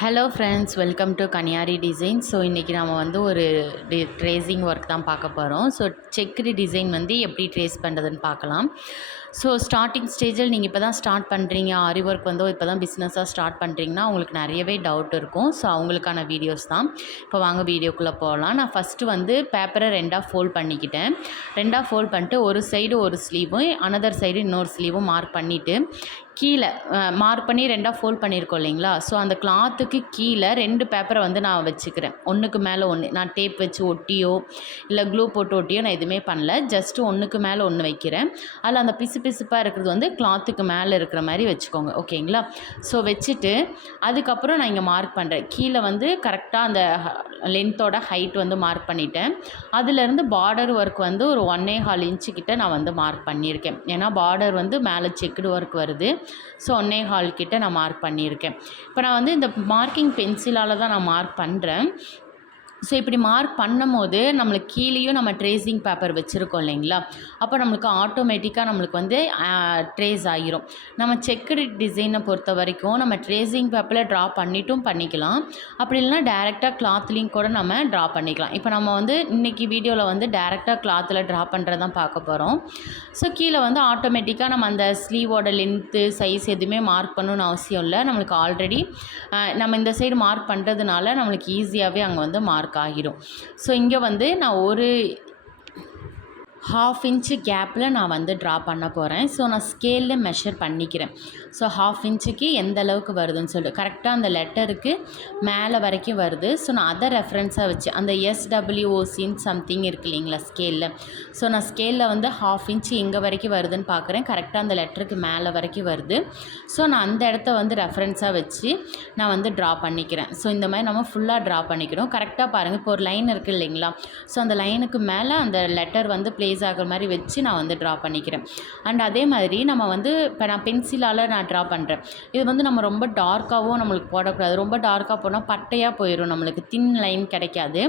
Hello friends, welcome to கன்னியாரி design. So இன்றைக்கி நம்ம வந்து ஒரு ட்ரேசிங் ஒர்க் தான் பார்க்க போகிறோம். ஸோ செக்குடு டிசைன் வந்து எப்படி ட்ரேஸ் பண்ணுறதுன்னு பார்க்கலாம். ஸோ ஸ்டார்டிங் ஸ்டேஜில் நீங்கள் இப்போ தான் ஸ்டார்ட் பண்ணுறீங்க, ஆரி ஒர்க் வந்து இப்போ தான் பிஸ்னஸாக ஸ்டார்ட் பண்ணுறீங்கன்னா உங்களுக்கு நிறையவே டவுட் இருக்கும். ஸோ அவங்களுக்கான வீடியோஸ் தான். இப்போ வாங்க வீடியோக்குள்ளே போகலாம். நான் ஃபஸ்ட்டு வந்து பேப்பரை ரெண்டாக ஃபோல்ட் பண்ணிக்கிட்டேன். ரெண்டாக ஃபோல்ட் பண்ணிட்டு ஒரு சைடு ஒரு ஸ்லீவும் அனதர் சைடு இன்னொரு ஸ்லீவும் மார்க் பண்ணிவிட்டு கீழே மார்க் பண்ணி ரெண்டாக ஃபோல்ட் பண்ணியிருக்கோம் இல்லைங்களா. ஸோ அந்த கிளாத்துக்கு கீழே 2 பேப்பரை வந்து நான் வச்சுக்கிறேன். ஒன்றுக்கு மேலே ஒன்று. நான் டேப் வச்சு ஒட்டியோ இல்லை க்ளூ போட்டு ஒட்டியோ நான் எதுவுமே பண்ணல. ஜஸ்ட்டு ஒன்றுக்கு மேலே ஒன்று வைக்கிறேன். அதில் அந்த பிசுப்பாக இருக்கிறது வந்து கிளாத்துக்கு மேலே இருக்கிற மாதிரி வச்சுக்கோங்க, ஓகேங்களா. ஸோ வச்சுட்டு அதுக்கப்புறம் நான் இங்கே மார்க் பண்ணுறேன். கீழே வந்து கரெக்டாக அந்த லென்த்தோட ஹைட் வந்து மார்க் பண்ணிட்டேன். அதுலேருந்து பார்டர் ஒர்க் வந்து ஒரு 1.25 இன்ச்சு கிட்ட நான் வந்து மார்க் பண்ணியிருக்கேன். ஏன்னா பார்டர் வந்து மேலே செக்குடு ஒர்க் வருது. ஸோ 1.25 கிட்ட நான் மார்க் பண்ணியிருக்கேன். இப்போ நான் வந்து இந்த மார்க்கிங் பென்சிலால் தான் நான் மார்க் பண்ணுறேன். ஸோ இப்படி மார்க் பண்ணும்போது நம்மளுக்கு கீழேயும் நம்ம ட்ரேசிங் பேப்பர் வச்சுருக்கோம் இல்லைங்களா. அப்போ நம்மளுக்கு ஆட்டோமேட்டிக்காக நம்மளுக்கு வந்து ட்ரேஸ் ஆகிரும். நம்ம செக்குடு டிசைனை பொறுத்த வரைக்கும் நம்ம ட்ரேசிங் பேப்பரில் ட்ரா பண்ணிட்டும் பண்ணிக்கலாம். அப்படி இல்லைனா டேரெக்டாக கிளாத்லேயும் கூட நம்ம ட்ரா பண்ணிக்கலாம். இப்போ நம்ம வந்து இன்றைக்கி வீடியோவில் வந்து டேரெக்டாக கிளாத்தில் ட்ரா பண்ணுறது தான் பார்க்க போகிறோம். ஸோ கீழே வந்து ஆட்டோமேட்டிக்காக நம்ம அந்த ஸ்லீவோட லென்த்து சைஸ் எதுவுமே மார்க் பண்ணணும்னு அவசியம் இல்லை. நம்மளுக்கு ஆல்ரெடி நம்ம இந்த சைடு மார்க் பண்ணுறதுனால நம்மளுக்கு ஈஸியாகவே அங்கே வந்து மார்க் ஆகிடும். ஸோ இங்கே வந்து நான் ஒரு 1/2 இன்ச்சு கேப்பில் நான் வந்து ட்ரா பண்ண போகிறேன். ஸோ நான் ஸ்கேலில் மெஷர் பண்ணிக்கிறேன். ஸோ 1/2 இன்ச்சுக்கு எந்த அளவுக்கு வருதுன்னு சொல்லிட்டு கரெக்டாக அந்த லெட்டருக்கு மேலே வரைக்கும் வருது. ஸோ நான் அதை ரெஃபரன்ஸாக வச்சு அந்த SWOCன்னு சம்திங் இருக்குது இல்லைங்களா ஸ்கேலில். ஸோ நான் ஸ்கேலில் வந்து 1/2 இன்ச்சு எங்கே வரைக்கும் வருதுன்னு பார்க்குறேன். கரெக்டாக அந்த லெட்டருக்கு மேலே வரைக்கும் வருது. ஸோ நான் அந்த இடத்த வந்து ரெஃபரன்ஸாக வச்சு நான் வந்து ட்ரா பண்ணிக்கிறேன். ஸோ இந்த மாதிரி நம்ம ஃபுல்லாக ட்ரா பண்ணிக்கணும். கரெக்டாக பாருங்கள், இப்போ ஒரு லைன் இருக்குது இல்லைங்களா. ஸோ அந்த லைனுக்கு மேலே அந்த லெட்டர் வந்து ஆகிற மாதிரி வச்சு நான் வந்து ட்ரா பண்ணிக்கிறேன். அண்ட் அதே மாதிரி நம்ம வந்து இப்போ நான் பென்சிலால் நான் ட்ரா பண்ணுறேன். இது வந்து நம்ம ரொம்ப டார்க்காகவும் நம்மளுக்கு போடக்கூடாது. ரொம்ப டார்க்காக போனால் பட்டையாக போயிடும், நம்மளுக்கு தின் லைன் கிடைக்காது.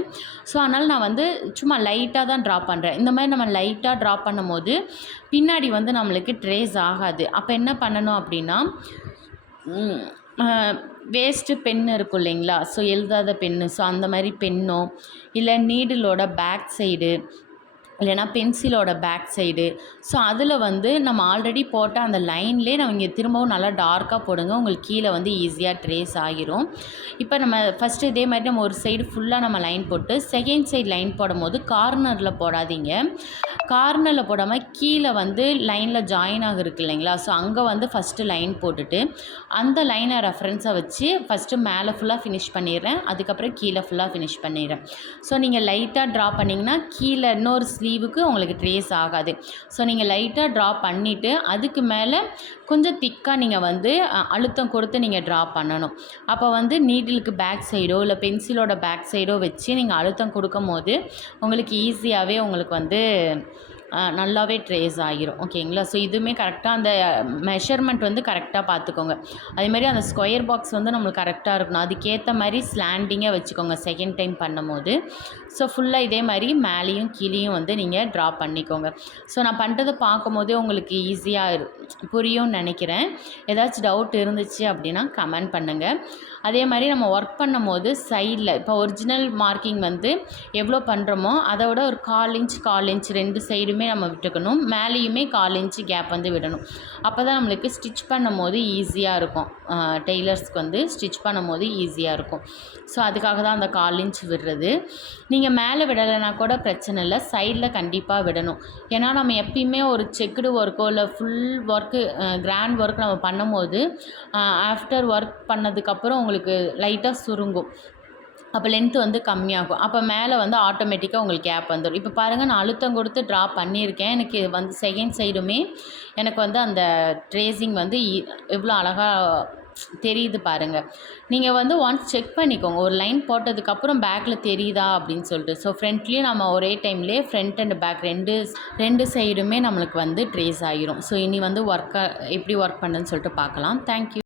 ஸோ அதனால் நான் வந்து சும்மா லைட்டாக தான் ட்ரா பண்ணுறேன். இந்த மாதிரி நம்ம லைட்டாக ட்ரா பண்ணும்போது பின்னாடி வந்து நம்மளுக்கு ட்ரேஸ் ஆகாது. அப்போ என்ன பண்ணணும் அப்படின்னா வேஸ்ட்டு பென்னு இருக்கும் இல்லைங்களா. ஸோ எழுதாத பென்னு, ஸோ அந்த மாதிரி பென்னோ இல்லை நீடிலோட பேக் சைடு இல்லைனா பென்சிலோட பேக் சைடு, ஸோ அதில் வந்து நம்ம ஆல்ரெடி போட்ட அந்த லைன்லேயே நம்ம இங்கே திரும்பவும் நல்லா டார்க்காக போடுங்க. உங்களுக்கு கீழே வந்து ஈஸியாக ட்ரேஸ் ஆகிரும். இப்போ நம்ம ஃபஸ்ட்டு இதே மாதிரி நம்ம ஒரு சைடு ஃபுல்லாக நம்ம லைன் போட்டு செகண்ட் சைடு லைன் போடும்போது கார்னரில் போடாதீங்க. கார்னரில் போடாமல் கீழே வந்து லைனில் ஜாயின் ஆகிருக்கு இல்லைங்களா. ஸோ அங்கே வந்து ஃபஸ்ட்டு லைன் போட்டுட்டு அந்த லைனை ரெஃபரன்ஸாக வச்சு ஃபஸ்ட்டு மேலே ஃபுல்லாக ஃபினிஷ் பண்ணிடுறேன். அதுக்கப்புறம் கீழே ஃபுல்லாக ஃபினிஷ் பண்ணிடுறேன். ஸோ நீங்கள் லைட்டாக ட்ரா பண்ணிங்கன்னா கீழே இன்னொரு ஸ்லீவுக்கு உங்களுக்கு ட்ரேஸ் ஆகாது. ஸோ நீங்கள் லைட்டாக ட்ரா பண்ணிவிட்டு அதுக்கு மேலே கொஞ்சம் திக்காக நீங்கள் வந்து அழுத்தம் கொடுத்து நீங்கள் ட்ரா பண்ணணும். அப்போ வந்து நீடிலுக்கு பேக் சைடோ இல்லை பென்சிலோட பேக் சைடோ வச்சு நீங்கள் அழுத்தம் கொடுக்கும் போது உங்களுக்கு ஈஸியாகவே உங்களுக்கு வந்து நல்லாவே ட்ரேஸ் ஆகிரும், ஓகேங்களா. ஸோ இதுவுமே கரெக்டாக அந்த மெஷர்மெண்ட் வந்து கரெக்டாக பார்த்துக்கோங்க. அதேமாதிரி அந்த ஸ்கொயர் பாக்ஸ் வந்து நம்மளுக்கு கரெக்டாக இருக்கணும். அதுக்கேற்ற மாதிரி ஸ்லாண்டிங்காக வச்சுக்கோங்க செகண்ட் டைம் பண்ணும்போது. ஸோ ஃபுல்லாக இதே மாதிரி மேலேயும் கீழேயும் வந்து நீங்கள் ட்ரா பண்ணிக்கோங்க. ஸோ நான் பண்ணுறதை பார்க்கும்போதே உங்களுக்கு ஈஸியாக புரியும்னு நினைக்கிறேன். ஏதாச்சும் டவுட் இருந்துச்சு அப்படின்னா கமெண்ட் பண்ணுங்கள். அதே மாதிரி நம்ம ஒர்க் பண்ணும்போது சைடில் இப்போ ஒரிஜினல் மார்க்கிங் வந்து எவ்வளோ பண்ணுறோமோ அதை விட ஒரு 1/4 இன்ச் 2 சைடுமே நம்ம விட்டுக்கணும். மேலேயுமே 1/4 இன்ச்சு கேப் வந்து விடணும். அப்போ தான் நம்மளுக்கு ஸ்டிச் பண்ணும் போது ஈஸியாக இருக்கும். டெய்லர்ஸ்க்கு வந்து ஸ்டிச் பண்ணும் போது ஈஸியாக இருக்கும். ஸோ அதுக்காக தான் அந்த 1/4 இன்ச் விடுறது. நீங்கள் மேலே விடலைன்னா கூட பிரச்சனை இல்லை, சைடில் கண்டிப்பாக விடணும். ஏன்னா நம்ம எப்பயுமே ஒரு செக்குடு ஒர்க்கோ இல்லை ஃபுல் ஒர்க்கு கிராண்ட் ஒர்க் நம்ம பண்ணும்போது ஆஃப்டர் ஒர்க் பண்ணதுக்கப்புறம் உங்களுக்கு லைட்டாக சுருங்கும். அப்போ லென்த்து வந்து கம்மியாகும். அப்போ மேலே வந்து ஆட்டோமேட்டிக்காக உங்களுக்கு கேப் வந்துடும். இப்போ பாருங்கள், நான் அழுத்தம் கொடுத்து ட்ரா பண்ணியிருக்கேன். எனக்கு வந்து செகண்ட் சைடுமே எனக்கு வந்து அந்த ட்ரேசிங் வந்து எவ்வளோ அழகாக தெரியுது பாருங்கள். நீங்கள் வந்து ஒன்ஸ் செக் பண்ணிக்கோங்க, ஒரு லைன் போட்டதுக்கப்புறம் பேக்கில் தெரியுதா அப்படின்னு சொல்லிட்டு. ஸோ ஃப்ரண்ட்லேயும் நம்ம ஒரே டைம்லேயே ஃப்ரண்ட் அண்ட் பேக் ரெண்டு சைடுமே நம்மளுக்கு வந்து ட்ரேஸ் ஆகிரும். ஸோ இனி வந்து எப்படி ஒர்க் பண்ணுன்னு சொல்லிட்டு பார்க்கலாம். தேங்க்யூ.